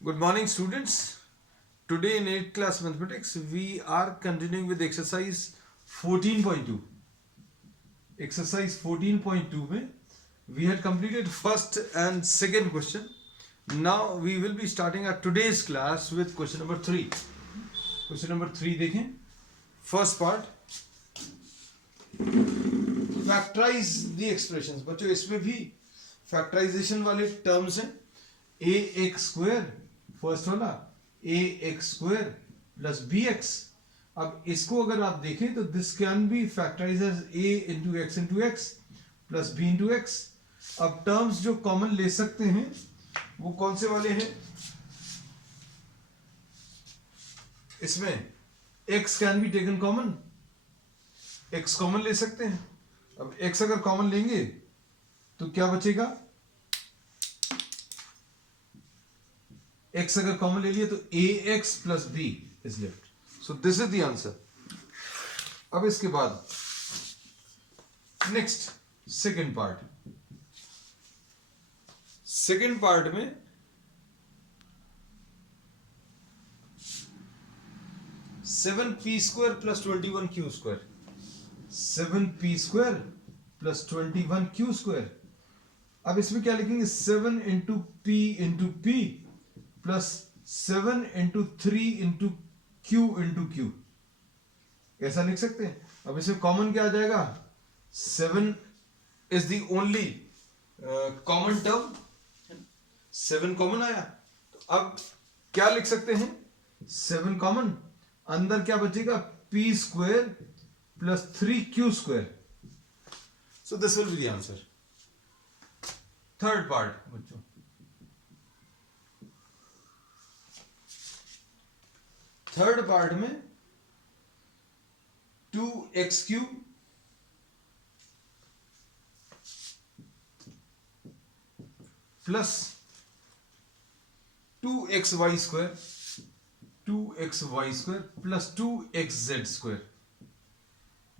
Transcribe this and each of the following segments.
Good morning, students. Today in 8th class mathematics, we are continuing with exercise 14.2. Exercise 14.2 में we had completed first and second question. Now we will be starting our today's class with question number 3. Question number 3 देखें. First part, factorize the expressions. बच्चों इसमें भी factorization वाले terms हैं. ax square first वाला ax² plus bx. अब इसको अगर आप देखें तो this can be factorise as a into x plus b into x. अब टर्म्स जो कॉमन ले सकते हैं वो कौन से वाले हैं? इसमें x can be taken common, x common ले सकते हैं. अब x अगर कॉमन लेंगे तो क्या बचेगा? x अगर कॉमन ले लिया तो ax plus b is left. So this is the answer. अब इसके बाद next second part. Second part में seven P square plus 21q² 7p² plus 21q². अब इसमें क्या लिखेंगे? 7 into P plus 7 into 3 into Q. ऐसा लिख सकते हैं. अब इसमें कॉमन क्या आ जाएगा? 7 is the only common term. 7 common आया तो अब क्या लिख सकते हैं? 7 कॉमन, अंदर क्या बचेगा? p² plus 3q². So this will be the answer. Third part बच्चों, थर्ड पार्ट में 2x³ plus 2xy² plus 2xz².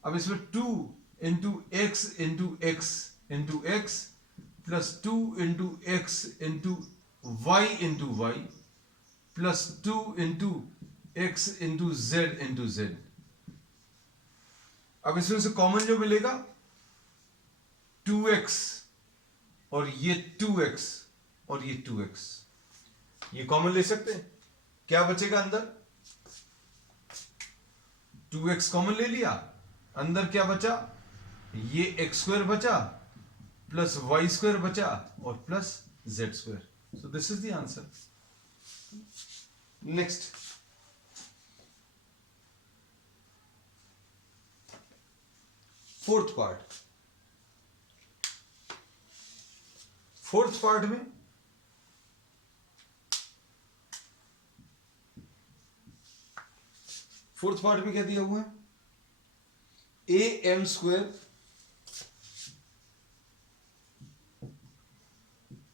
अब इसमें 2 into x plus 2 into x into y plus 2 into x into z. अब इसमें से कॉमन जो मिलेगा 2x और ये 2x और ये 2x, ये कॉमन ले सकते हैं. क्या बचेगा अंदर? 2x कॉमन ले लिया, अंदर क्या बचा? ये x² बचा प्लस y² बचा और plus z². So this is the answer. Next, fourth part. Fourth part में क्या दिया हुआ है? am²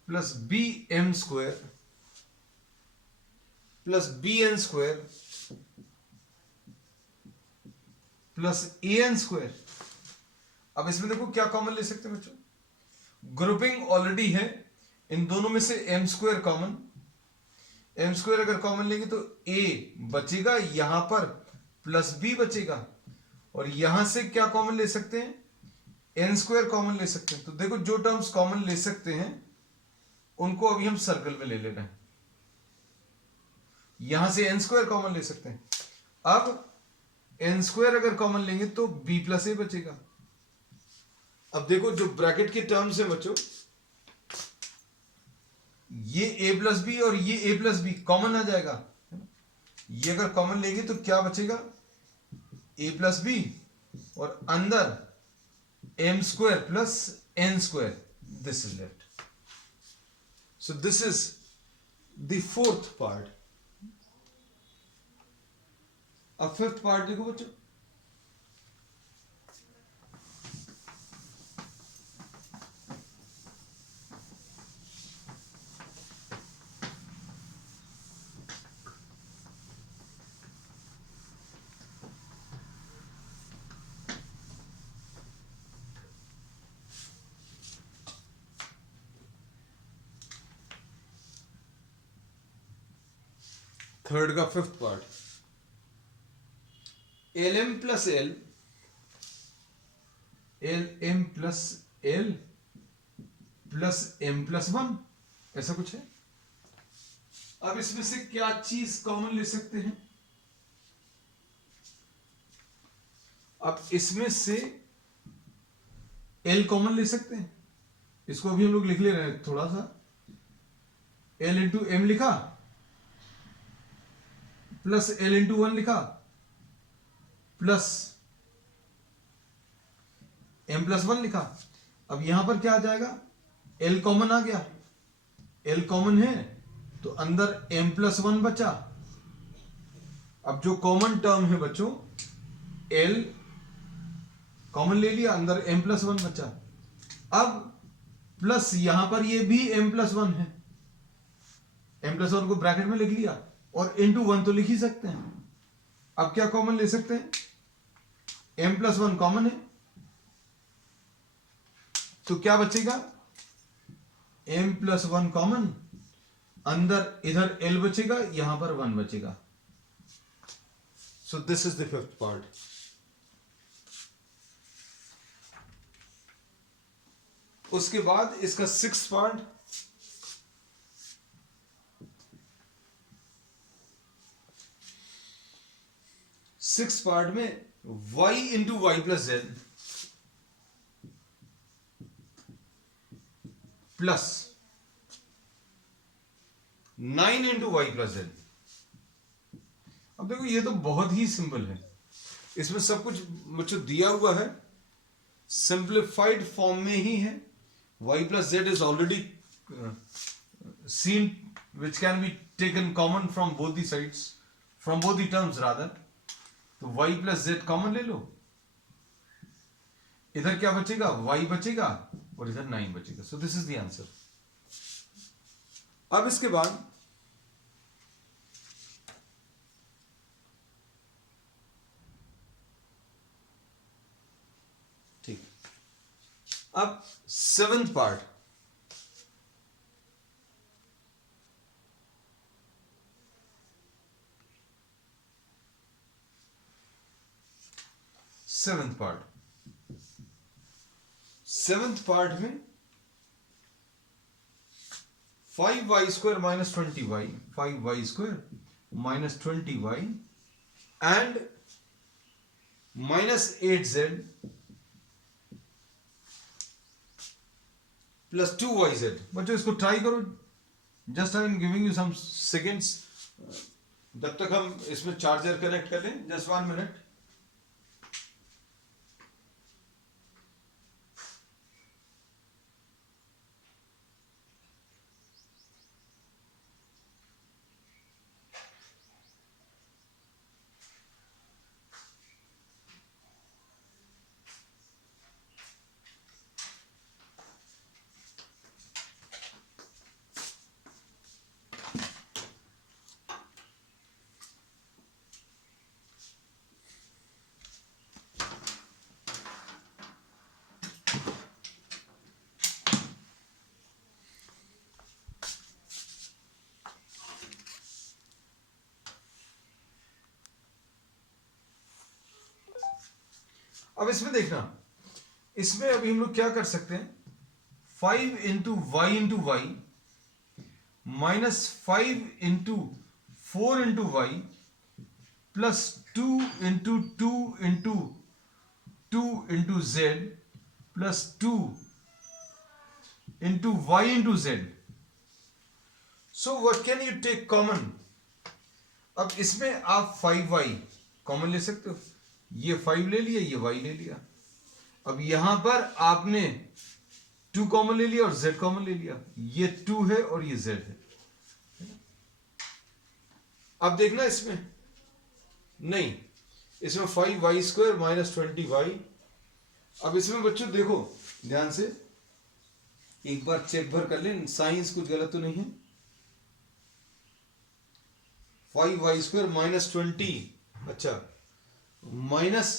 plus bm² plus bn² plus an². अब इसमें देखो क्या कॉमन ले सकते हैं बच्चों? ग्रुपिंग ऑलरेडी है, इन दोनों में से m² कॉमन. m² अगर कॉमन लेंगे तो a बचेगा यहां पर प्लस b बचेगा, और यहां से क्या कॉमन ले सकते हैं? n² कॉमन ले सकते हैं. तो देखो जो टर्म्स कॉमन ले सकते हैं उनको अभी हम सर्कल में ले ले रहे हैं. यहां से n² कॉमन ले सकते हैं. अब n² अगर कॉमन लेंगे तो b प्लस a बचेगा. अब देखो जो ब्रैकेट के टर्म्स है बच्चों, ये a प्लस बी और ये a प्लस बी कॉमन आ जाएगा. ये अगर कॉमन लेंगे तो क्या बचेगा? a प्लस बी और अंदर m² plus n². This is left. So this is the fourth part. अब फिफ्थ पार्ट देखो बच्चों. थर्ड का fifth part, l m plus l, l m plus l plus m plus one, ऐसा कुछ है। अब इसमें से क्या चीज कॉमन ले सकते हैं? अब इसमें से एल कॉमन ले सकते हैं, इसको अभी हम लोग लिख ले रहे हैं थोड़ा सा। एल इंटू एम लिखा प्लस एल इंटू वन लिखा प्लस एम प्लस वन लिखा। अब यहां पर क्या आ जाएगा? एल कॉमन आ गया, एल कॉमन है तो अंदर एम प्लस वन बचा। अब जो कॉमन टर्म है बच्चों, एल कॉमन ले लिया, अंदर एम प्लस वन बचा। अब प्लस यहां पर ये भी एम प्लस वन है, एम प्लस वन को ब्रैकेट में लिख लिया, और इंटू वन तो लिख ही सकते हैं। अब क्या कॉमन ले सकते हैं? एम प्लस वन कॉमन है, तो क्या बचेगा? एम प्लस वन कॉमन, अंदर इधर एल बचेगा, यहां पर वन बचेगा। So this is the fifth part. उसके बाद इसका सिक्स्थ पार्ट, सिक्स पार्ट में y into y plus z plus 9 into y plus z. अब देखो ये तो बहुत ही सिंपल है, इसमें सब कुछ मुझे दिया हुआ है, सिंप्लीफाइड फॉर्म में ही है। y plus z is already seen, which can be taken common from both the sides, from both the terms rather. तो y plus z कॉमन ले लो, इधर क्या बचेगा? y बचेगा और इधर 9 बचेगा। So this is the answer. अब इसके बाद ठीक, अब सेवेंथ पार्ट, सेवेंथ पार्ट में 5y square minus 20y, 5y square minus 20y and minus 8z plus 2yz। बच्चों इसको ट्राई करो, just I am giving you some seconds, जब तक हम इसमें चार्जर कनेक्ट कर लें, जस्ट 1 मिनट। अब इसमें देखना, इसमें अभी हम लोग क्या कर सकते हैं? 5 into y minus 5 into 4 into y plus 2 into 2 into 2 into z plus 2 into y into z. So what can you take common? अब इसमें आप 5y कॉमन ले सकते हो, ये 5 ले लिया, ये y ले लिया। अब यहां पर आपने 2 कॉमन ले लिया और z कॉमन ले लिया, ये 2 है और ये z है। अब देखना इसमें नहीं, इसमें 5y स्क्वायर माइनस 20y। अब इसमें बच्चों देखो ध्यान से, एक बार चेक भर कर लें, साइंस कुछ गलत तो नहीं है। 5y स्क्वायर माइनस 20, अच्छा माइनस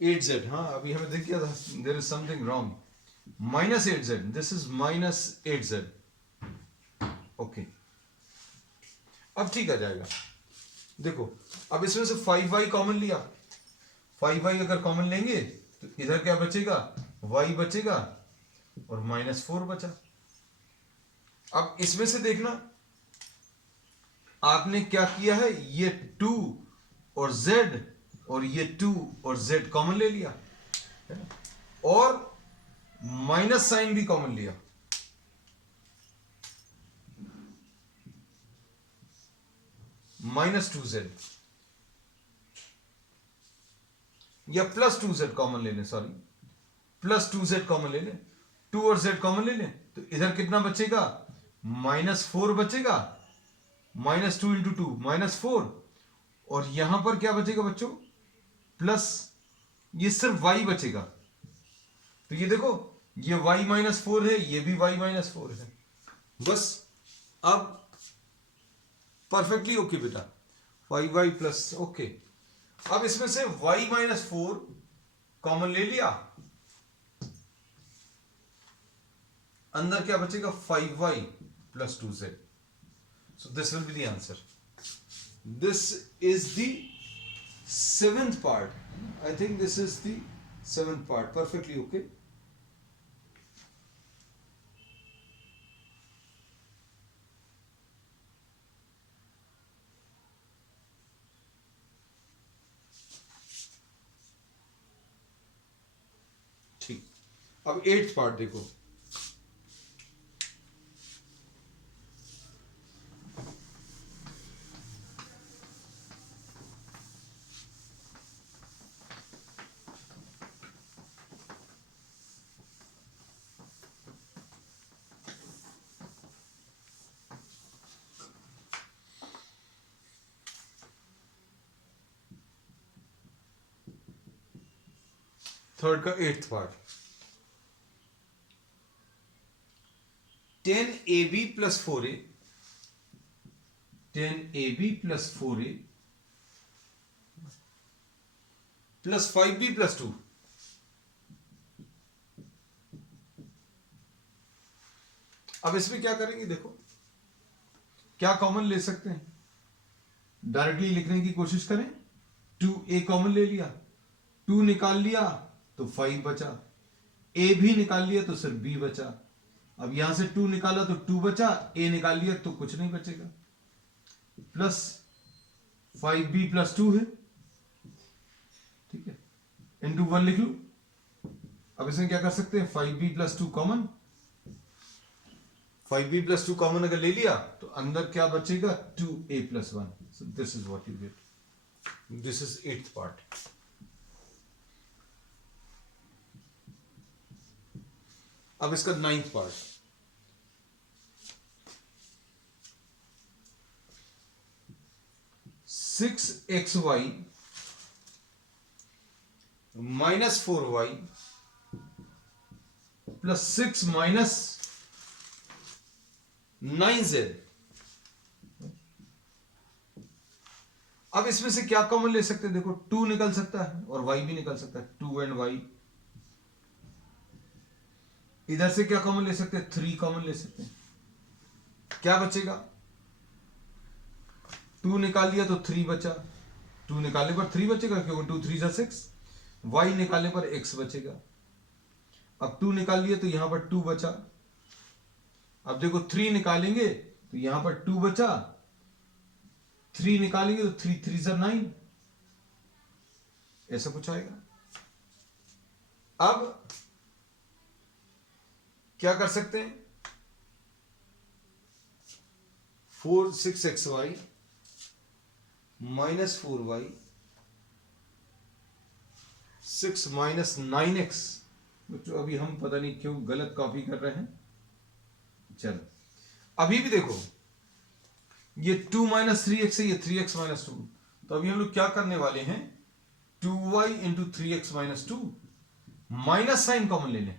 8z, हाँ अभी हमें देख किया था, there is something wrong, minus 8z, this is minus 8z। Okay, अब ठीक आ जाएगा। देखो अब इसमें से 5y कॉमन लिया, 5y अगर कॉमन लेंगे तो इधर क्या बचेगा, y बचेगा और -4 बचा। अब इसमें से देखना आपने क्या किया है, ये 2 और z और ये 2 और z कॉमन ले लिया है ना? और माइनस साइन भी कॉमन लिया, -2z या +2z कॉमन ले लें, सॉरी +2z कॉमन ले लें, 2 और z कॉमन ले लें तो इधर कितना बचेगा, -4 बचेगा, -2 इंटू 2 -4 और यहां पर क्या बचेगा बच्चों, प्लस ये सिर्फ y बचेगा। तो ये देखो ये y -4 है, ये भी y -4 है, बस अब परफेक्टली ओके बेटा, 5y प्लस ओके। अब इसमें से y -4 कॉमन ले लिया, अंदर क्या बचेगा 5y plus 2z, so this will be the answer. This is the 7th part. I think this is the 7th part, perfectly okay. ठीक, अब 8th part देखो, थर्ड का 8th part, 10ab plus 4a, 10ab plus 4a plus 5b plus 2। अब इसमें क्या करेंगे, देखो क्या कॉमन ले सकते हैं, डायरेक्टली लिखने की कोशिश करें, 2a कॉमन ले लिया, 2 निकाल लिया तो 5 बचा, a भी निकाल लिया तो सिर्फ b बचा। अब यहां से 2 निकाला तो 2 बचा, a निकाल लिया तो कुछ नहीं बचेगा, प्लस 5b प्लस 2 है, ठीक है, इंटू 1 लिख लू। अब इसमें क्या कर सकते हैं, 5b plus 2 common, 5b plus 2 common अगर ले लिया तो अंदर क्या बचेगा, 2a plus 1। So this is what you get, this is 8th part. अब इसका 9th part, (6xy minus 4y plus 6 minus 9z। अब इसमें से क्या कॉमन ले सकते हैं, देखो 2 निकल सकता है और y भी निकल सकता है, 2 एंड y। इधर से क्या कॉमन ले सकते हैं, 3 कॉमन ले सकते हैं, क्या बचेगा, 2 निकाल लिया तो 3 बचा, 2 निकालने पर 3 बचेगा क्योंकि 2 3 6, y निकालने पर x बचेगा। अब 2 निकाल लिया तो यहां पर 2 बचा, अब देखो 3 निकालेंगे तो यहां पर 2 बचा, 3 निकालेंगे तो 3 3 9, ऐसा कुछ आएगा। अब क्या कर सकते हैं, 6xy minus 4y 6 minus 9x। बच्चों अभी हम पता नहीं क्यों गलत कॉपी कर रहे हैं, चलो अभी भी देखो ये 2 माइनस 3x है, ये 3x माइनस 2, तो अभी हम लोग क्या करने वाले हैं, 2y into 3x minus 2, minus sign common ले लें।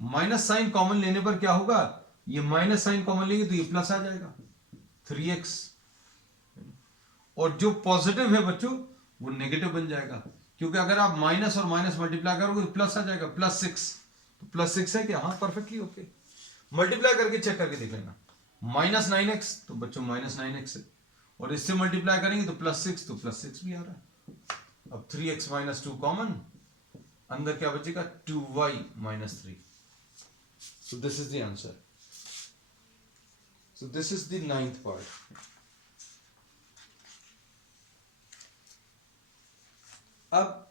माइनस साइन कॉमन लेने पर क्या होगा, ये माइनस साइन कॉमन लेंगे तो ये प्लस आ जाएगा 3x, और जो पॉजिटिव है बच्चों वो नेगेटिव बन जाएगा, क्योंकि अगर आप माइनस और माइनस मल्टीप्लाई करोगे तो प्लस आ जाएगा, +6, तो +6 है क्या, हाँ परफेक्टली ओके। मल्टीप्लाई करके चेक करके देख लेना, -9x तो बच्चों -9x है, और इससे मल्टीप्लाई करेंगे तो +6, तो +6 भी आ रहा है। अब 3x माइनस 2 कॉमन, अंदर क्या बचेगा 2y minus 3। So this is the answer. So this is the 9th part. अब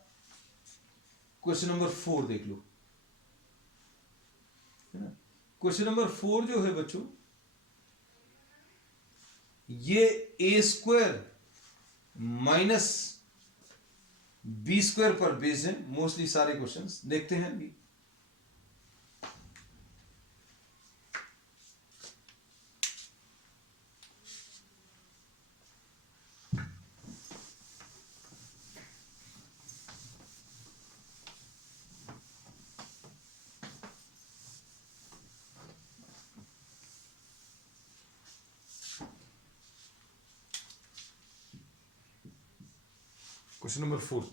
क्वेश्चन नंबर 4 देख लो, है ना। क्वेश्चन नंबर 4 जो है बच्चों, ये a² माइनस b² पर बेस्ड है मोस्टली सारे क्वेश्चंस। देखते हैं अभी। Question number 4,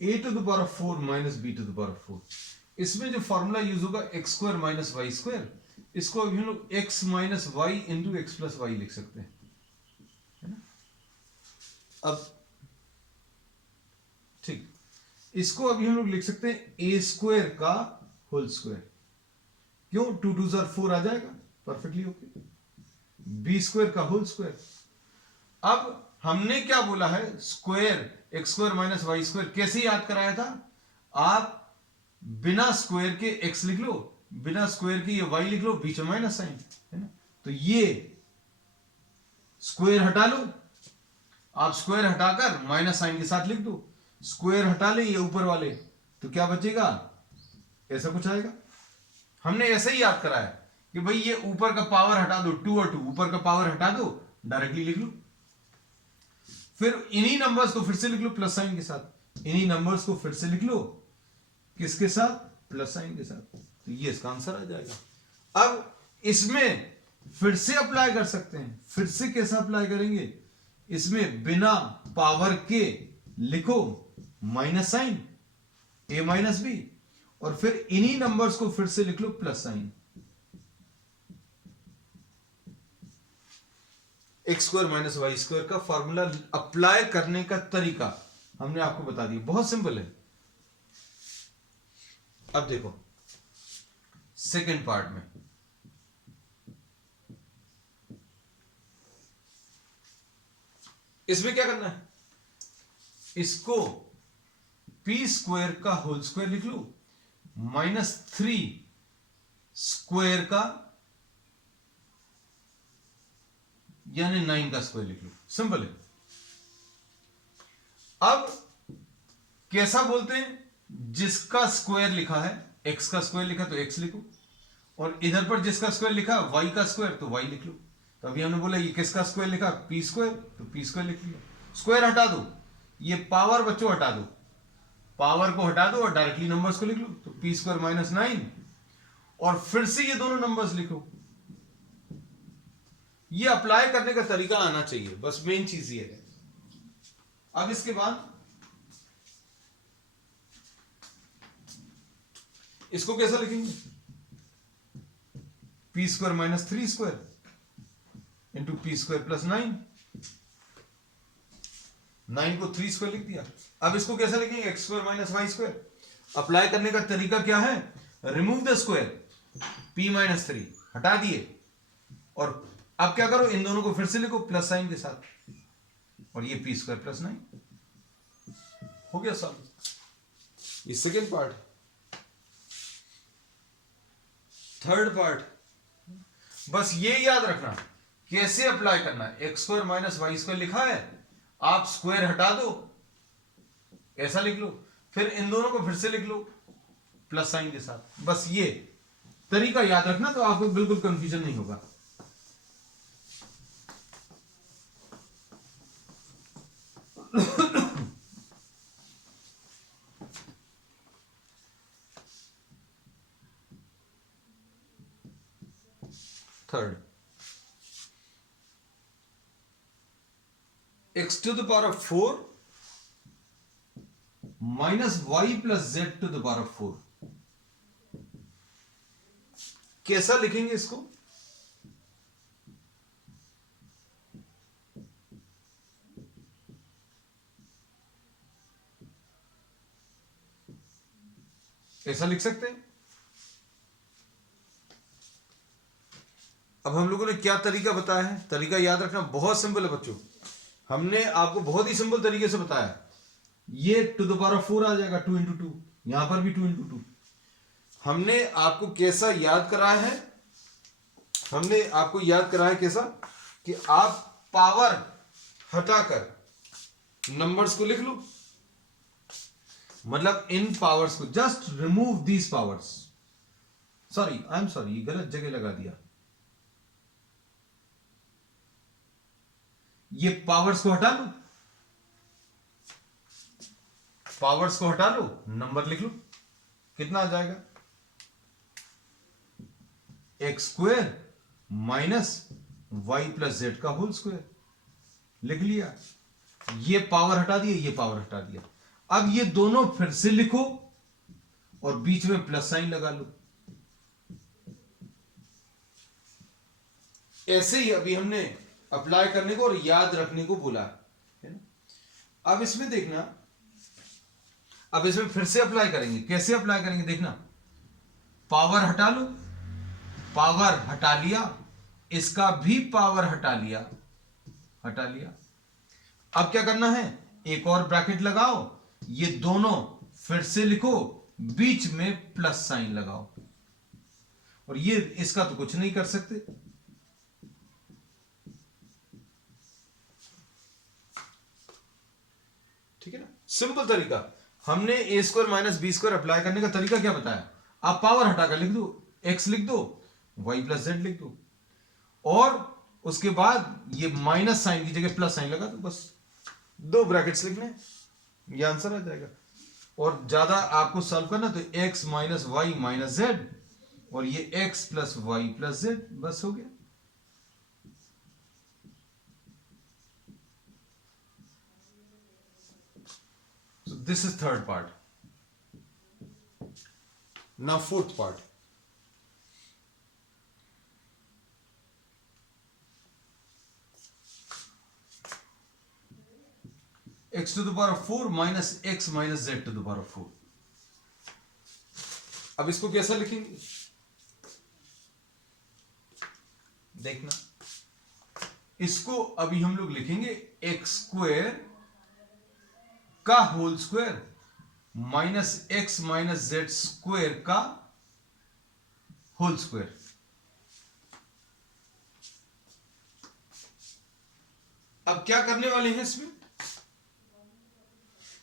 a⁴ minus b⁴। इसमें जो फॉर्मूला यूज होगा x² माइनस y², इसको अभी हम लोग x minus y into x plus y लिख सकते हैं, है ना। अब ठीक, इसको अभी हम लोग लिख सकते हैं a² का होल स्क्वायर। क्यों? 2 2 4 आ जाएगा, परफेक्टली ओके। b² का होल स्क्वायर। अब हमने क्या बोला है, स्क्वायर x² माइनस y² कैसे याद कराया था? आप बिना स्क्वायर के x लिख लो, बिना स्क्वायर के ये y लिख लो, बीच में माइनस साइन, है ना। तो ये स्क्वायर हटा लो, आप स्क्वायर हटाकर माइनस साइन के साथ लिख दो। स्क्वायर हटा ले ये ऊपर वाले, तो क्या बचेगा, ऐसा कुछ आएगा। हमने ऐसे ही याद कराया कि भाई ये ऊपर का पावर हटा दो, 2 और 2 ऊपर का पावर हटा दो, डायरेक्टली लिख लो। फिर इन्हीं नंबर्स को फिर से लिख लो प्लस साइन के साथ, इन्हीं नंबर्स को फिर से लिख लो किसके साथ, प्लस साइन के साथ, तो ये इसका आंसर आ जाएगा। अब इसमें फिर से अप्लाई कर सकते हैं। फिर से कैसा अप्लाई करेंगे, इसमें बिना पावर के लिखो minus sign a minus b, और फिर इन्हीं नंबर्स को फिर से लिख लो plus sign. x² minus y² का फॉर्मूला अप्लाई करने का तरीका हमने आपको बता दिया, बहुत सिंपल है। अब देखो सेकेंड पार्ट में, इसमें क्या करना है, इसको p² का होल स्क्वायर लिख लो, -3² का यानी 9 का स्क्वायर लिख लो, सिंपल है। अब कैसा बोलते हैं, जिसका स्क्वायर लिखा है, x का स्क्वायर लिखा तो x लिखो, और इधर पर जिसका स्क्वायर लिखा y का स्क्वायर तो y लिख लो। तो अभी हमने बोला ये किसका स्क्वायर लिखा, p² तो p² लिख लिया। स्क्वायर हटा दो, ये पावर बच्चों हटा दो, पावर को हटा दो और डायरेक्टली नंबर्स को लिख लो, तो p² माइनस 9, और फिर से ये दोनों नंबर्स लिखो। ये अप्लाई करने का तरीका आना चाहिए, बस मेन चीज ये है। अब इसके बाद इसको कैसा लिखेंगे, p² minus 3² into p² plus 9, 9 को 3² लिख दिया। अब इसको कैसा लिखेंगे, x² माइनस y²। अप्लाई करने का तरीका क्या है, remove the square, p minus 3 हटा दिए, और अब क्या करो, इन दोनों को फिर से लिखो प्लस साइन के साथ, और ये p² प्लस 9 हो गया सॉल्व। ये सेकेंड पार्ट। थर्ड पार्ट, बस ये याद रखना कैसे अप्लाई करना है। x² माइनस y² लिखा है, आप स्क्वायर हटा दो, ऐसा लिख लो, फिर इन दोनों को फिर से लिख लो प्लस साइन के साथ। बस ये तरीका याद रखना, तो आपको बिल्कुल कंफ्यूजन नहीं होगा। Third, x⁴ minus y plus z⁴। कैसा लिखेंगे इसको? ऐसा लिख सकते हैं। अब हम लोगों ने क्या तरीका बताया है? तरीका याद रखना बहुत सिंपल है बच्चों। हमने आपको बहुत ही सिंपल तरीके से बताया। ये टू द पावर ऑफ 4 आ जाएगा, 2 इंटू 2, यहां पर भी 2 इंटू 2। हमने आपको कैसा याद कराया है? हमने आपको याद कराया कैसा कि आप पावर हटाकर नंबर्स को लिख लो, मतलब इन पावर्स को just remove these powers. Sorry, I am sorry, गलत जगह लगा दिया। ये पावर्स को हटा लो, पावर्स को हटा लो, नंबर लिख लो। कितना आ जाएगा? X square minus y plus z का होल स्क्वायर। लिख लिया। ये पावर हटा दिया, ये पावर हटा दिया। अब ये दोनों फिर से लिखो और बीच में प्लस साइन लगा लो। ऐसे ही अभी हमने अप्लाई करने को और याद रखने को बोला है ना। अब इसमें देखना, अब इसमें फिर से अप्लाई करेंगे। कैसे अप्लाई करेंगे देखना। पावर हटा लो, पावर हटा लिया, इसका भी पावर हटा लिया, हटा लिया। अब क्या करना है? एक और ब्रैकेट लगाओ, ये दोनों फिर से लिखो, बीच में प्लस साइन लगाओ। और ये इसका तो कुछ नहीं कर सकते। ठीक है ना, सिंपल तरीका। हमने A square minus B square apply करने का तरीका क्या बताया? आप पावर हटाकर लिख दो, एक्स लिख दो, वाई प्लस जेड लिख दो, और उसके बाद ये माइनस साइन की जगह प्लस साइन लगा दो। बस दो ब्रैकेट्स लिखने, ये आंसर आ जाएगा। और ज्यादा आपको सॉल्व करना तो x minus y minus z, और ये x plus y plus z, बस हो गया। So this is third part. Now fourth part. X to the power of 4 minus x minus z to the power of 4. अब इसको कैसा लिखेंगे देखना। इसको अभी हम लोग लिखेंगे एक्स स्क्वायर का whole square minus x minus z square का होल स्क्वायर। अब क्या करने वाले हैं इसमें?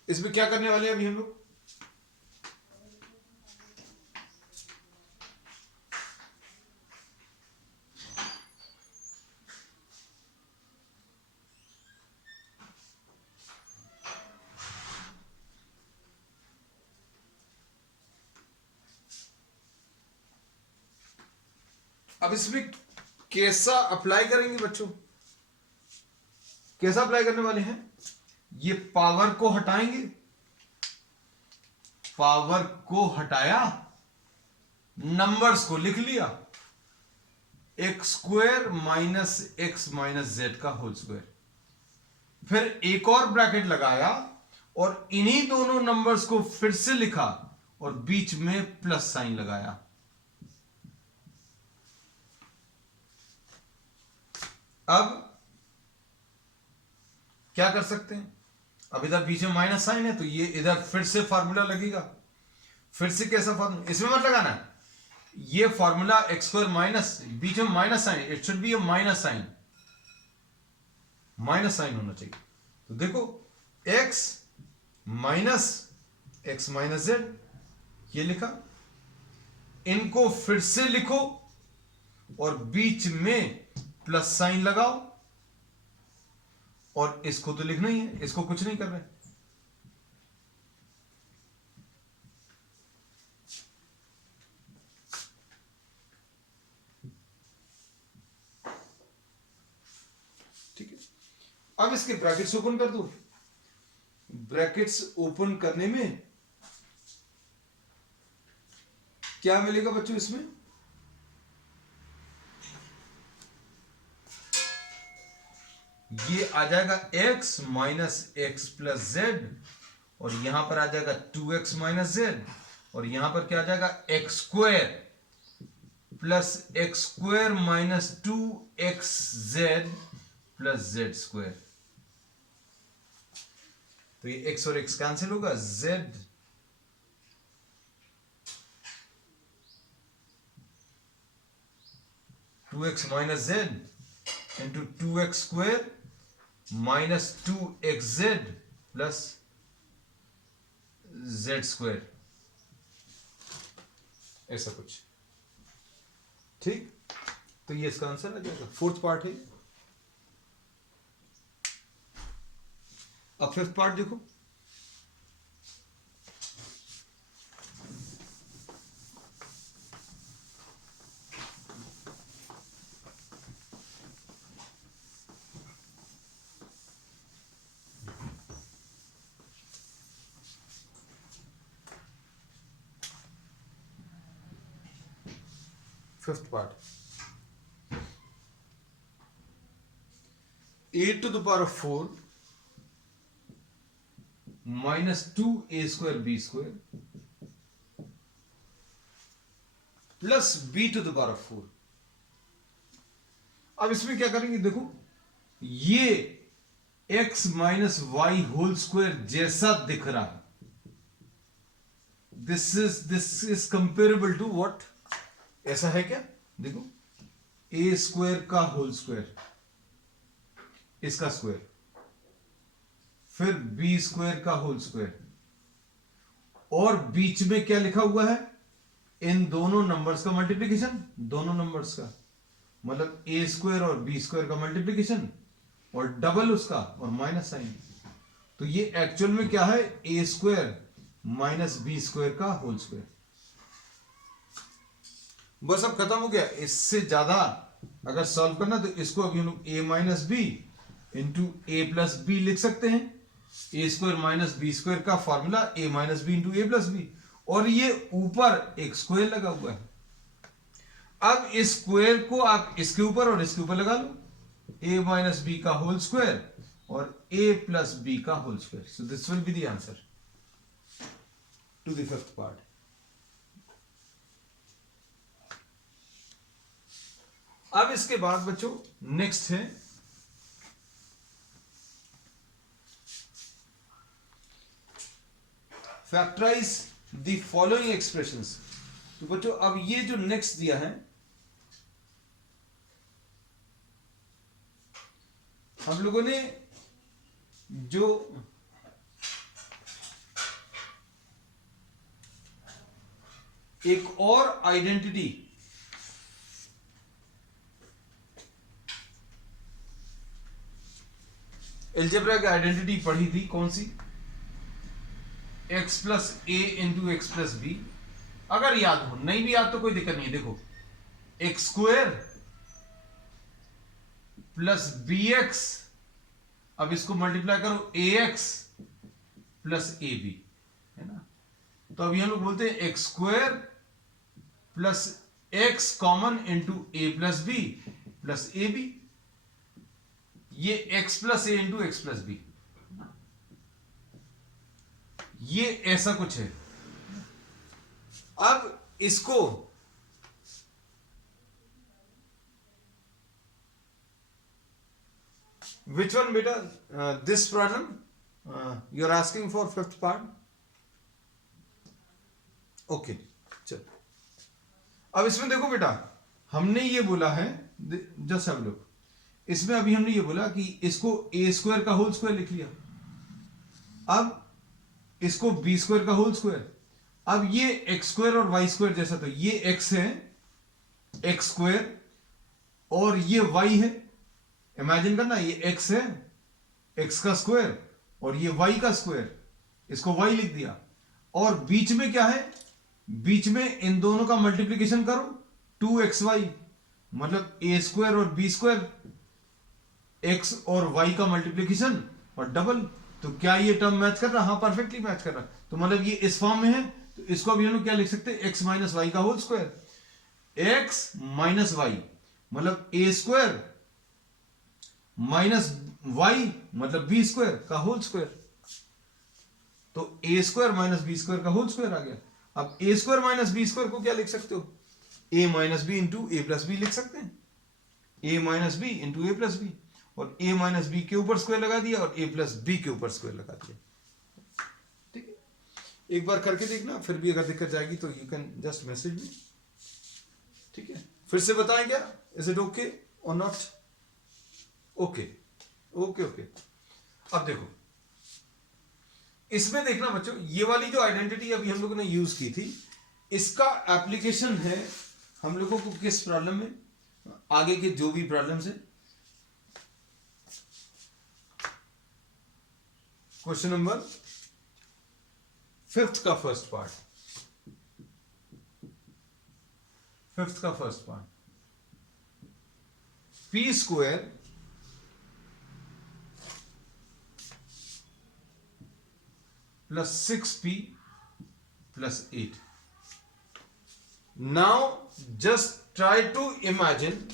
इसमें क्या करने वाले हैं अभी हम लोग? अब इसमें कैसा अप्लाई करेंगे बच्चों? कैसा अप्लाई करने वाले हैं? ये पावर को हटाएंगे, पावर को हटाया, नंबर्स को लिख लिया, x square minus x minus Z का होल स्क्वायर। फिर एक और ब्रैकेट लगाया और इन्हीं दोनों नंबर्स को फिर से लिखा और बीच में प्लस साइन लगाया। अब क्या कर सकते हैं? अब इधर बीच में माइनस साइन है तो ये इधर फिर से फॉर्मूला लगेगा। फिर से कैसा फॉर्मूला? इसमें मत लगाना है। ये फॉर्मूला एक्स स्क्वायर माइनस, बीच में minus sign, it should be a minus sign, minus sign होना चाहिए। तो देखो x minus x minus z, ये लिखा। इनको फिर से लिखो और बीच में प्लस साइन लगाओ, और इसको तो लिखना ही है, इसको कुछ नहीं कर रहे। ठीक है, अब इसके ब्रैकेट्स ओपन कर दो। ब्रैकेट्स ओपन करने में क्या मिलेगा बच्चों? इसमें ये आ जाएगा x minus x plus Z, और यहां पर आ जाएगा 2x माइनस जेड, और यहां पर क्या आ जाएगा x square plus x square minus 2xz plus Z square. तो ये x और x कैंसिल होगा, z 2x minus Z into 2x square minus 2xz plus Z square, ऐसा कुछ। ठीक, तो ये इसका आंसर आ जाएगा, फोर्थ पार्ट है। अब फिफ्थ पार्ट देखो। Fifth part, a to the power of 4 minus 2a square b square plus b to the power of 4। अब इसमें क्या करेंगे, देखो ये x minus y whole square जैसा दिख रहा है, this is comparable to what, ऐसा है क्या, देखो a स्क्वायर का होल स्क्वायर, इसका स्क्वायर, फिर b स्क्वायर का होल स्क्वायर, और बीच में क्या लिखा हुआ है, इन दोनों नंबर्स का मल्टीप्लिकेशन, दोनों नंबर्स का, मतलब a स्क्वायर और b स्क्वायर का मल्टीप्लिकेशन, और डबल उसका, और माइनस साइन। तो ये एक्चुअल में क्या है, a square minus b square का होल स्क्वायर। बस अब खत्म हो गया। इससे ज्यादा अगर सॉल्व करना तो इसको अभी हम लोग a minus b into a plus b लिख सकते हैं। A square minus B square का formula a minus b into a plus b, और ये ऊपर एक स्क्वायर लगा हुआ है। अब इस स्क्वायर को आप इसके ऊपर और इसके ऊपर लगा लो, a माइनस बी का होल स्क्वायर और a प्लस बी का whole square. So this will be the answer to the fifth part. अब इसके बाद बच्चों नेक्स्ट है फैक्टराइज द फॉलोइंग एक्सप्रेशंस। तो बच्चों अब ये जो नेक्स्ट दिया है, हम लोगों ने जो एक और आइडेंटिटी एल्जेब्रा की आइडेंटिटी पढ़ी थी, कौन सी, x plus a into x plus B. अगर याद हो, नहीं भी याद तो कोई दिक्कत नहीं है। देखो x square plus b x, अब इसको मल्टीप्लाई करो a x plus a b, है ना। तो अभी हम लोग बोलते हैं x square plus x common into a plus b plus a b. ये x plus a into x plus b, ये ऐसा कुछ है। अब इसको विच वन बेटा, this problem you are asking for fifth part, okay. चलो अब इसमें देखो बेटा, हमने ये बोला है, जस्ट हैव अ लुक, इसमें अभी हमने ये बोला कि इसको ए स्क्वायर का होल स्क्वायर लिख लिया, अब इसको बी स्क्वायर का होल स्क्वायर। अब ये एक्स स्क्वायर और वाई स्क्वायर जैसा, तो ये एक्स है, एक्स स्क्वायर, और ये वाई है। इमेजिन करना, ये एक्स है, एक्स का स्क्वायर, और ये वाई का स्क्वायर, इसको वाई लिख दिया। और बीच में क्या है, बीच में इन दोनों का मल्टीप्लीकेशन करो, 2xy, मतलब ए स्क्वायर और बी स्क्वायर, एक्स और वाई का मल्टीप्लीकेशन और डबल। तो क्या ये टर्म मैच कर रहा, हाँ परफेक्टली मैच कर रहा। तो मतलब ये इस फॉर्म में है, तो इसको अभी हम लोग क्या लिख सकते हैं, एक्स माइनस वाई का whole square. X minus y मतलब ए स्क्वायर माइनस y मतलब बी स्क्वायर का होल स्क्वायर, तो a square minus B square का होल स्क्वायर आ गया। अब a square minus B square को क्या लिख सकते हो, a minus b into a plus b लिख सकते हैं, a minus b into a plus b, और ए माइनस बी के ऊपर स्क्वायर लगा दिया और ए प्लस बी के ऊपर स्क्वायर लगा दिया। ठीक है, एक बार करके देखना, फिर भी अगर दिक्कत जाएगी तो you can just message me. ठीक है, फिर से बताएं क्या, इज इट ओके और नॉट? Okay okay okay. अब देखो इसमें देखना बच्चों, ये वाली जो आइडेंटिटी अभी हम लोगों ने यूज की थी, इसका एप्लीकेशन है हम लोगों को किस प्रॉब्लम में, आगे के जो भी प्रॉब्लम्स है। क्वेश्चन नंबर 5th का फर्स्ट पार्ट, 5th का first part, p square plus 6p plus 8। Now just try to imagine,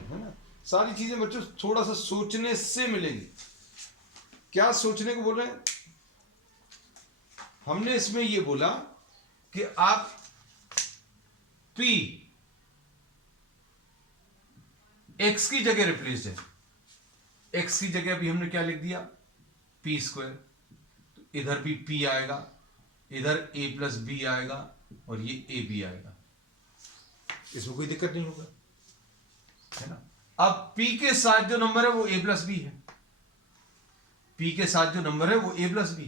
है ना, सारी चीजें बच्चों थोड़ा सा सोचने से मिलेंगी। क्या सोचने को बोल रहे हैं, हमने इसमें ये बोला कि आप p x की जगह रिप्लेस है, x की जगह अभी हमने क्या लिख दिया, p स्क्वायर, इधर भी p आएगा, इधर a प्लस बी आएगा और ये a भी आएगा, इसमें कोई दिक्कत नहीं होगा, है ना। अब p के साथ जो नंबर है वो a प्लस बी है, p के साथ जो नंबर है वो a प्लस बी,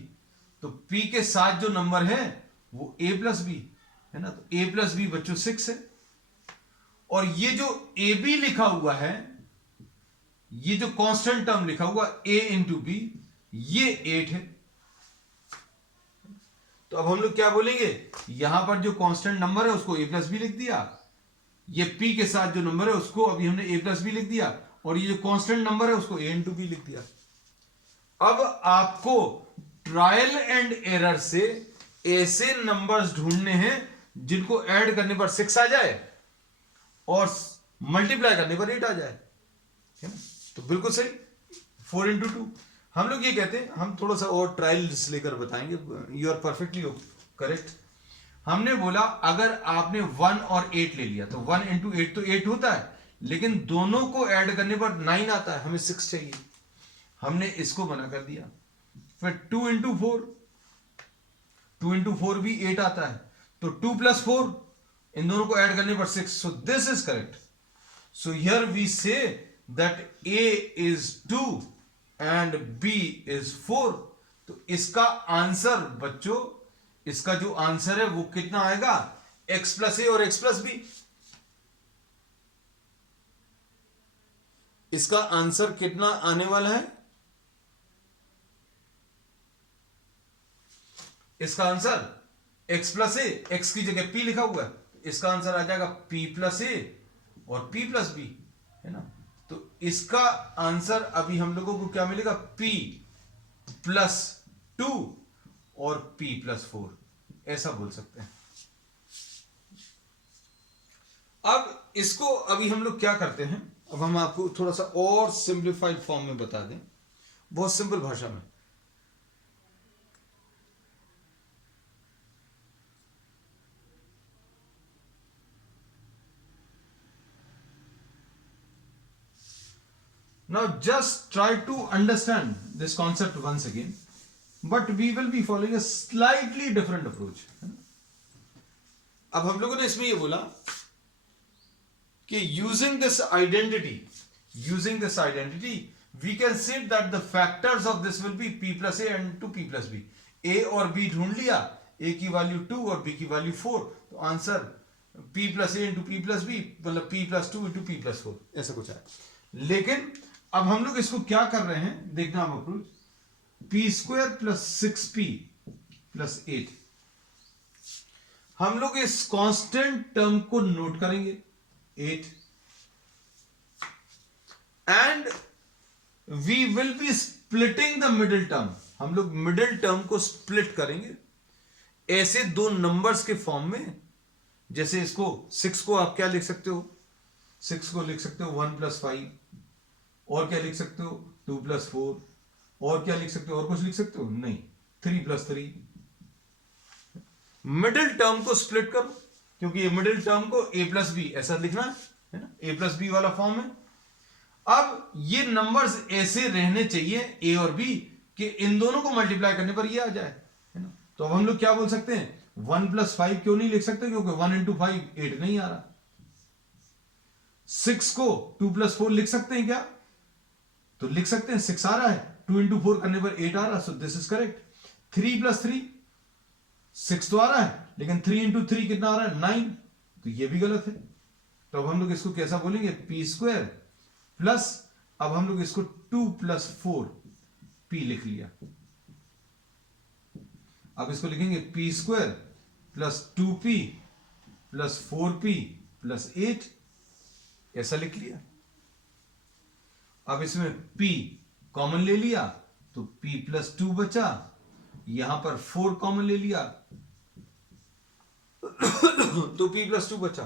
तो p के साथ जो नंबर है वो a प्लस बी है ना, तो a प्लस बी बच्चों 6 है, और ये जो a b लिखा हुआ है, ये जो कांस्टेंट टर्म लिखा हुआ a इंटू बी, ये 8 है। तो अब हम लोग क्या बोलेंगे, यहां पर जो कांस्टेंट नंबर है उसको a प्लस बी लिख दिया, ये p के साथ जो नंबर है उसको अभी हमने a प्लस बी लिख दिया, और ये जो कांस्टेंट नंबर है उसको a इंटू बी लिख दिया। अब आपको ट्रायल एंड एरर से ऐसे नंबर्स ढूंढने हैं जिनको ऐड करने पर 6 आ जाए और मल्टीप्लाई करने पर 8 आ जाए, है ना। तो बिल्कुल सही, 4 इंटू 2। हम लोग ये कहते हैं, हम थोड़ा सा और ट्रायल्स लेकर बताएंगे, यू आर परफेक्टली करेक्ट। हमने बोला अगर आपने 1 और 8 ले लिया तो 1 इंटू 8 तो 8 होता है, लेकिन दोनों को ऐड करने पर 9 आता है, हमें 6 चाहिए, हमने इसको मना कर दिया। फिर 2 इंटू 4, 2 इंटू 4 भी 8 आता है, तो 2 प्लस 4, इन दोनों को ऐड करने पर 6, so this is correct. So here we say that a is 2 and b is 4। तो इसका आंसर बच्चों, इसका जो आंसर है वो कितना आएगा, x प्लस ए और x प्लस बी। इसका आंसर कितना आने वाला है, इसका आंसर x प्लस ए, x की जगह p लिखा हुआ है, इसका आंसर आ जाएगा p प्लस ए और p प्लस बी, है ना। तो इसका आंसर अभी हम लोगों को क्या मिलेगा, p प्लस 2 और p प्लस 4, ऐसा बोल सकते हैं। अब इसको अभी हम लोग क्या करते हैं, अब हम आपको थोड़ा सा और सिंप्लीफाइड फॉर्म में बता दें, बहुत सिंपल भाषा में। Now just try to understand this concept once again, but we will be following a slightly different approach. अब हम लोगों ने इसमें ये बोला कि using this identity, we can say that the factors of this will be p plus a and 2p plus b. a और b ढूंढ लिया, a की वैल्यू 2 और b की वैल्यू 4, तो answer p plus a into p plus b मतलब p plus 2 into p plus 4, ऐसा कुछ है। लेकिन अब हम लोग इसको क्या कर रहे हैं, देखना हम approach, P square plus 6p plus 8, हम लोग इस कांस्टेंट टर्म को नोट करेंगे 8, and we will be splitting the middle term, हम लोग मिडिल टर्म को स्प्लिट करेंगे ऐसे दो नंबर्स के फॉर्म में। जैसे इसको 6 को आप क्या लिख सकते हो, 6 को लिख सकते हो 1 प्लस 5, और क्या लिख सकते हो 2 + 4, और क्या लिख सकते हो, और कुछ लिख सकते हो नहीं, 3 + 3। मिडिल टर्म को स्प्लिट करो, क्योंकि ये मिडिल टर्म को a + b ऐसा लिखना है ना, a + b वाला फॉर्म है। अब ये नंबर्स ऐसे रहने चाहिए a और b कि इन दोनों को मल्टीप्लाई करने पर ये आ जाए, है ना। तो अब हम लोग क्या बोल सकते हैं, 1 + 5 क्यों नहीं लिख सकते, क्योंकि 1 × 5 8 नहीं आ रहा। 6 को 2 + 4 लिख सकते हैं क्या, तो लिख सकते हैं, 6 आ रहा है, 2 × 4 करने पर 8 आ रहा, सो दिस इज करेक्ट। 3 + 3, 6 तो आ रहा है, लेकिन 3 × 3 कितना आ रहा है 9, तो ये भी गलत है। तो अब हम लोग इसको कैसा बोलेंगे, p² प्लस, अब हम लोग इसको 2 + 4 p लिख लिया। अब इसको लिखेंगे p² plus 2p plus 4p plus 8, ऐसा लिख लिया। अब इसमें p कॉमन ले लिया तो p + 2 बचा, यहां पर 4 कॉमन ले लिया तो p + 2 बचा,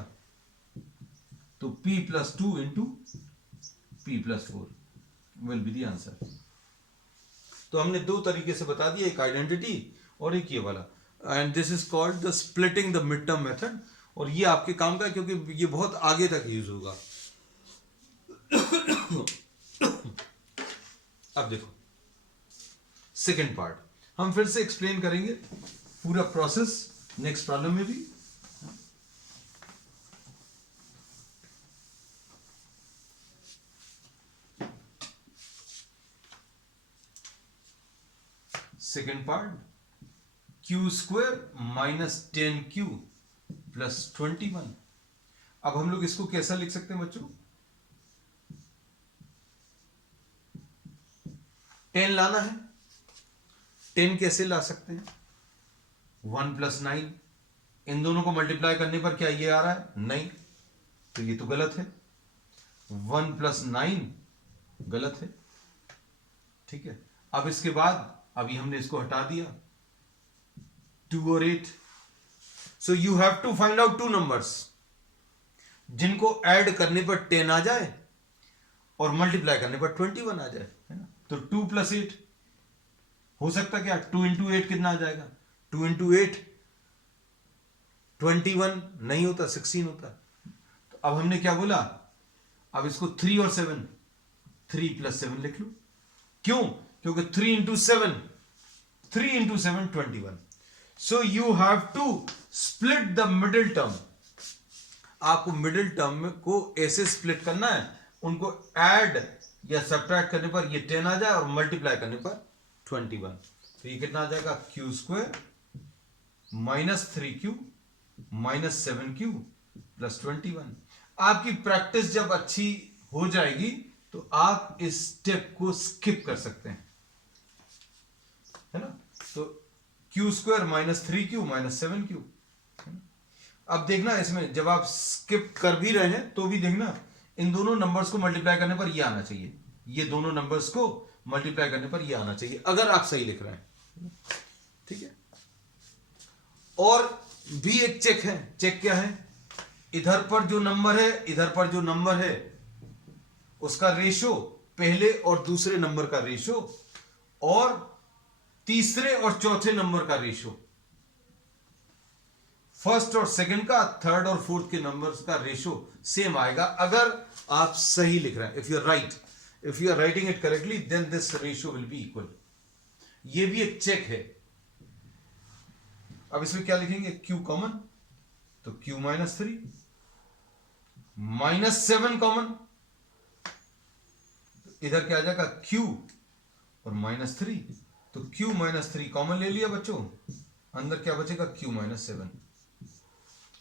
तो p + 2 × p + 4 will be the answer. तो हमने दो तरीके से बता दिया, एक आइडेंटिटी और एक ये वाला, and this is called the splitting the mid term method. और ये आपके काम का है, क्योंकि ये बहुत आगे तक यूज होगा। अब देखो सेकेंड पार्ट, हम फिर से एक्सप्लेन करेंगे पूरा प्रोसेस नेक्स्ट प्रॉब्लम में भी। Second part, q² - 10q + 21। अब हम लोग इसको कैसा लिख सकते हैं बच्चों, 10 लाना है, 10 कैसे ला सकते हैं, 1 + 9, इन दोनों को मल्टीप्लाई करने पर क्या ये आ रहा है, नहीं, तो ये तो गलत है। 1 + 9 गलत है, ठीक है। अब इसके बाद अभी हमने इसको हटा दिया, 2 और 8। So you have to find out 2 numbers जिनको ऐड करने पर 10 आ जाए और मल्टीप्लाई करने पर 21 आ जाए, है ना। तो 2 + 8 हो सकता क्या, 2 × 8 कितना आ जाएगा, 2 × 8 21 नहीं होता, 16 होता। तो अब हमने क्या बोला, अब इसको 3 और 7, 3 + 7 लिख लो। क्यों, क्योंकि 3 × 7 21। So you have to split the middle term. आपको मिडिल टर्म को ऐसे स्प्लिट करना है, उनको ऐड या सब्ट्रैक्ट करने पर ये 10 आ जाए और मल्टीप्लाई करने पर 21। तो ये कितना आ जाएगा, q² - 3q - 7q + 21। आपकी प्रैक्टिस जब अच्छी हो जाएगी तो आप इस स्टेप को स्किप कर सकते हैं, है ना। तो q² - 3q - 7q। अब देखना इसमें जब आप स्किप कर भी रहे हैं तो भी देखना, इन दोनों नंबर्स को मल्टीप्लाई करने पर ये आना चाहिए, ये दोनों नंबर्स को मल्टीप्लाई करने पर ये आना चाहिए, अगर आप सही लिख रहे हैं, ठीक है। और भी एक चेक है, चेक क्या है, इधर पर जो नंबर है, इधर पर जो नंबर है, उसका रेशो पहले और दूसरे नंबर का रेशो और तीसरे और चौथे नंबर का रेशो, फर्स्ट और सेकंड का, थर्ड और फोर्थ के नंबर्स का रेशो सेम आएगा अगर आप सही लिख रहे हैं। If you are writing it correctly then this ratio will be equal. ये भी एक चेक है। अब इसमें क्या लिखेंगे, q कॉमन, तो q - 3 -7 कॉमन, इधर क्या आ जाएगा q और -3, तो q - 3 कॉमन ले लिया बच्चों, अंदर क्या बचेगा q - 7।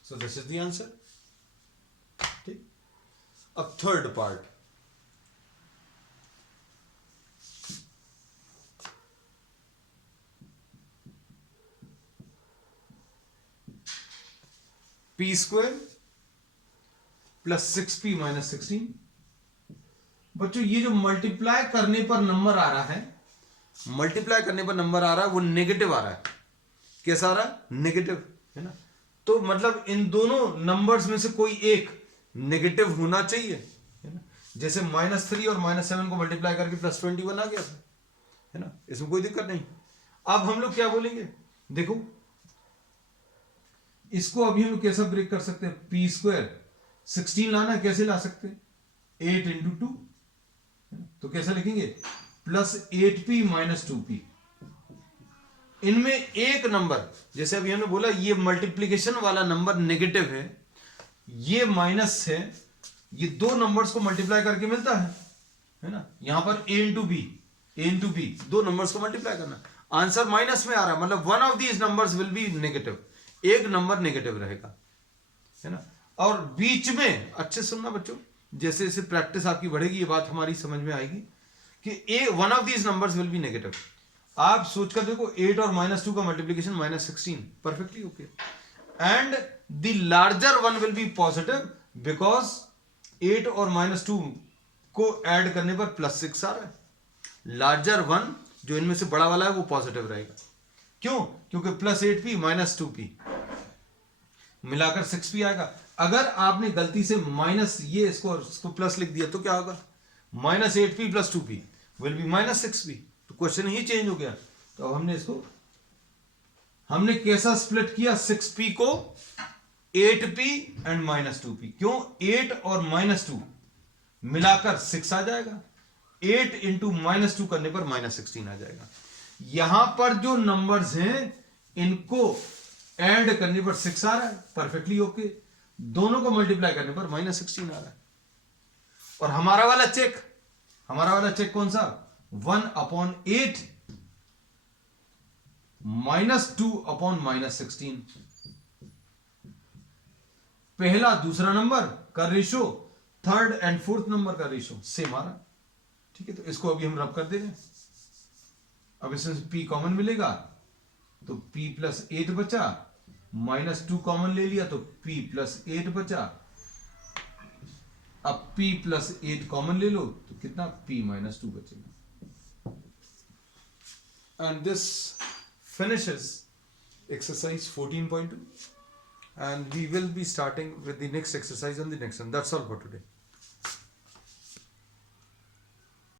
So this is the answer, ठीक। अब थर्ड पार्ट, p² + 6p - 16। बच्चों ये जो मल्टीप्लाई करने पर नंबर आ रहा है, मल्टीप्लाई करने पर नंबर आ रहा है वो नेगेटिव आ रहा है। कैसा आ रहा है, नेगेटिव, है ना। तो मतलब इन दोनों नंबर्स में से कोई एक नेगेटिव होना चाहिए, है ना। जैसे -3 और -7 को मल्टीप्लाई करके +21 आ गया था, है ना, इसमें कोई दिक्कत नहीं। अब हम लोग क्या बोलेंगे, देखो इसको अभी हम लोग कैसा ब्रेक कर सकते हैं, p² 16 लाना, कैसे ला सकते हैं, 8 इंटू 2, तो कैसा लिखेंगे, +8p - 2p। इनमें एक नंबर, जैसे अभी हमने बोला ये मल्टीप्लीकेशन वाला नंबर नेगेटिव है, ये माइनस है, ये दो नंबर्स को मल्टीप्लाई करके मिलता है ना, यहां पर a इंटू बी, दो नंबर्स को मल्टीप्लाई करना, आंसर माइनस में आ रहा है, मतलब one of these numbers will be negative, एक नंबर नेगेटिव रहेगा, है ना। और बीच में अच्छे सुनना बच्चों, जैसे जैसे प्रैक्टिस आपकी बढ़ेगी ये बात हमारी समझ में आएगी कि one of these numbers will be negative. आप सोच कर देखो 8 और -2 का multiplication -16, perfectly okay, and the larger one will be positive because 8 और -2 को ऐड करने पर +6 आ रहा है, लार्जर वन जो इनमें से बड़ा वाला है वो पॉजिटिव रहेगा, क्यों, क्योंकि +8p - 2p मिलाकर 6p आएगा। अगर आपने गलती से माइनस ये इसको प्लस लिख दिया तो क्या होगा, -8p + 2p will be -6p, तो क्वेश्चन ही चेंज हो गया। तो अब हमने कैसा स्प्लिट किया, 6p को 8p एंड -2p, क्यों, 8 और -2 मिलाकर 6 आ जाएगा, 8 इंटू -2 करने पर -16 आ जाएगा। यहां पर जो नंबर्स हैं इनको ऐड करने पर 6 आ रहा है, परफेक्टली ओके, दोनों को मल्टीप्लाई करने पर -16 आ रहा है। और हमारा वाला चेक कौन सा, 1/8 -2/-16, पहला दूसरा नंबर का ratio, third and fourth number का रेशो सेम आ रहा है, ठीक है। तो इसको अभी हम रब कर दे रहे हैं, अब इसमें p कॉमन मिलेगा तो p + 8 बचा, -2 कॉमन ले लिया तो p + 8 बचा, अब p + 8 कॉमन ले लो तो कितना, p - 2 बचेगा। And this finishes exercise 14.2 and we will be starting with the next exercise on the next one. That's all for today.